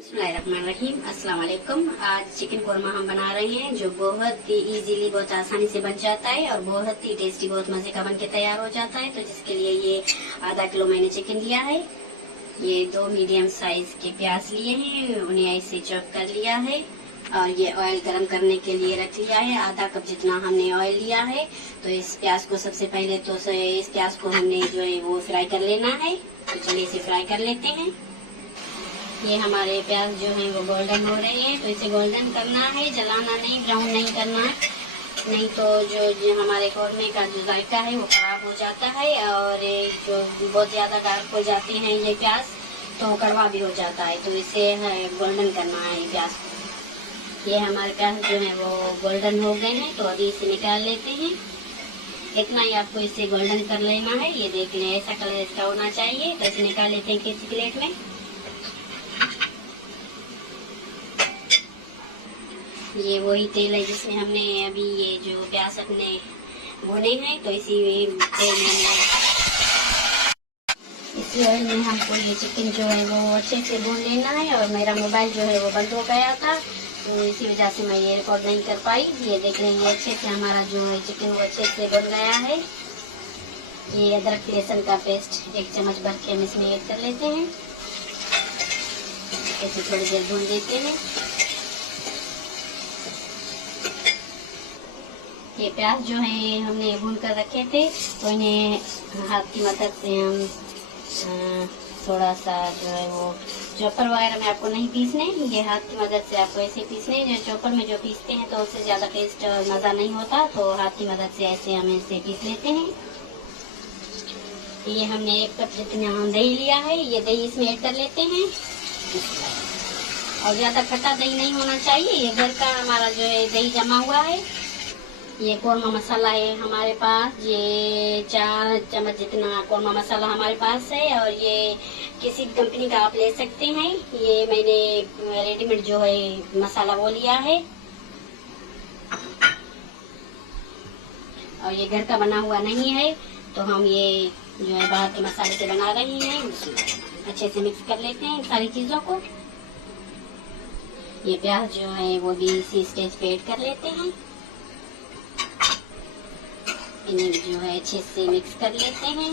बिस्मिल्लाहिर्रहमानिर्रहीम। अस्सलाम वालेकुम। आज चिकन कोरमा हम बना रहे हैं जो बहुत ही इजीली बहुत आसानी से बन जाता है और बहुत ही टेस्टी बहुत मजे का बन के तैयार हो जाता है। तो जिसके लिए ये आधा किलो मैंने चिकन लिया है। ये 2 मीडियम साइज के प्याज लिए हैं, उन्हें ऐसे चॉप कर लिया है और ये ऑयल गरम करने के लिए रख लिया है। आधा कप जितना हमने ऑयल लिया है। तो इस प्याज को सबसे पहले तो इस प्याज को हमने जो है वो फ्राई कर लेना है। तो चलिए इसे फ्राई कर लेते हैं। ये हमारे प्याज जो है वो गोल्डन हो रहे हैं, तो इसे गोल्डन करना है, जलाना नहीं, ब्राउन नहीं करना है, नहीं तो जो हमारे कौरमे का जो जायका है वो खराब हो जाता है। और जो बहुत ज्यादा डार्क हो जाते हैं ये प्याज तो कड़वा भी हो जाता है। तो इसे गोल्डन करना है प्याज को। ये हमारे प्याज जो है वो गोल्डन हो गए हैं, तो अभी इसे निकाल लेते हैं। इतना ही आपको इसे गोल्डन कर लेना है। ये देख लें, ऐसा कलर इसका होना चाहिए। तो इसे निकाल लेते हैं किसी प्लेट में। ये वही तेल है जिसमें हमने अभी ये जो प्याज अपने भुने हैं। तो इसी तेल में इसी ऑयल में हमको ये चिकन जो है वो अच्छे से भून लेना है। और मेरा मोबाइल जो है वो बंद हो गया था, तो इसी वजह से मैं ये रिकॉर्ड नहीं कर पाई। ये देख रहे हैं, अच्छे से हमारा जो है चिकन वो अच्छे से बन गया है। ये अदरक लहसुन का पेस्ट 1 चम्मच भर के हम इसमें ऐड कर लेते हैं। इसे थोड़ी देर भून देते हैं। ये प्याज जो है हमने भून कर रखे थे, तो इन्हें हाथ की मदद से हम थोड़ा सा जो है वो चॉपर वगैरह में आपको नहीं पीसने, ये हाथ की मदद से आपको ऐसे पीसने। जो चॉपर में जो पीसते हैं तो उससे ज्यादा टेस्ट मजा नहीं होता, तो हाथ की मदद से ऐसे हम इसे पीस लेते हैं। ये हमने 1 कप जितना दही लिया है, ये दही इसमें ऐड कर लेते हैं। और ज्यादा खट्टा दही नहीं होना चाहिए, ये घर का हमारा जो है दही जमा हुआ है। ये कोरमा मसाला है हमारे पास, ये 4 चम्मच जितना कोरमा मसाला हमारे पास है। और ये किसी भी कंपनी का आप ले सकते हैं। ये मैंने रेडीमेड जो है मसाला वो लिया है, और ये घर का बना हुआ नहीं है। तो हम ये जो है बाहर के मसाले से बना रहे हैं। अच्छे से मिक्स कर लेते हैं सारी चीजों को। ये प्याज जो है वो भी इसी स्टेज पे ऐड कर लेते हैं। इन्हें जो है अच्छे से मिक्स कर लेते हैं।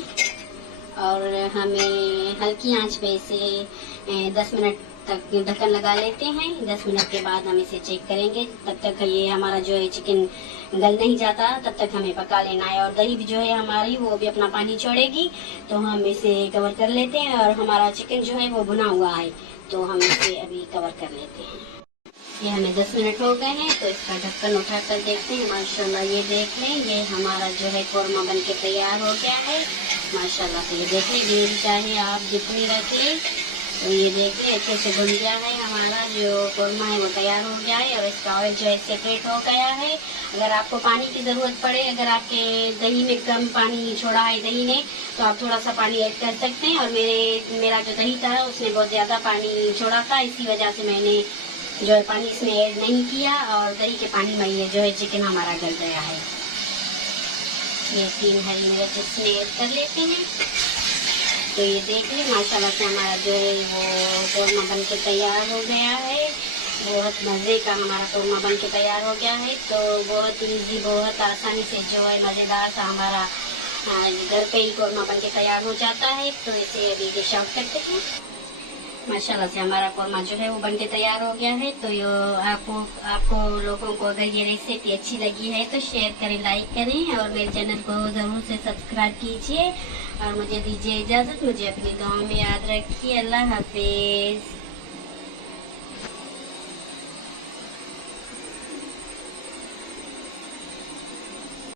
और हमें हल्की आंच पे इसे 10 मिनट तक ढक्कन लगा लेते हैं। 10 मिनट के बाद हम इसे चेक करेंगे। तब तक ये हमारा जो है चिकन गल नहीं जाता, तब तक हमें पका लेना है। और दही भी जो है हमारी वो भी अपना पानी छोड़ेगी, तो हम इसे कवर कर लेते हैं। और हमारा चिकन जो है वो भुना हुआ है, तो हम इसे अभी कवर कर लेते हैं। ये हमें 10 मिनट हो गए हैं, तो इसका ढक्कन उठा कर देखते हैं। माशाल्लाह ये देख लें, ये हमारा जो है कोरमा बन के तैयार हो गया है माशाल्लाह से। ये देख लें, ग्रेवी चाहे आप जितनी रख लें, तो ये देख लें अच्छे से भुन गया है। हमारा जो कोरमा है वो तैयार हो गया है और इसका ऑयल जो है सेपरेट हो गया है। अगर आपको पानी की ज़रूरत पड़े, अगर आपके दही में कम पानी छोड़ा है दही ने, तो आप थोड़ा सा पानी ऐड कर सकते हैं। और मेरा जो दही था उसने बहुत ज़्यादा पानी छोड़ा था, इसी वजह से मैंने जो है पानी इसमें ऐड नहीं किया। और दही के पानी में ये जो है चिकन हमारा गल गया है। ये 3 हरी मिर्च इसमें ऐड कर लेते हैं। तो ये देख लें माशाल्लाह से हमारा जो है वो कोरमा बन के तैयार हो गया है। बहुत मज़े का हमारा कोरमा बन के तैयार हो गया है। तो बहुत ईजी, बहुत आसानी से जो है मज़ेदार सा हमारा घर पे ही कोरमा बन के तैयार हो जाता है। तो इसे अभी डिश आउट करते हैं। माशाल्लाह से हमारा कोरमा जो है वो बनके तैयार हो गया है। तो आपको लोगों को अगर ये रेसिपी अच्छी लगी है तो शेयर करें, लाइक करें और मेरे चैनल को ज़रूर से सब्सक्राइब कीजिए। और मुझे दीजिए इजाज़त। मुझे अपनी दुआ में याद रखिए। अल्लाह हाफिज़।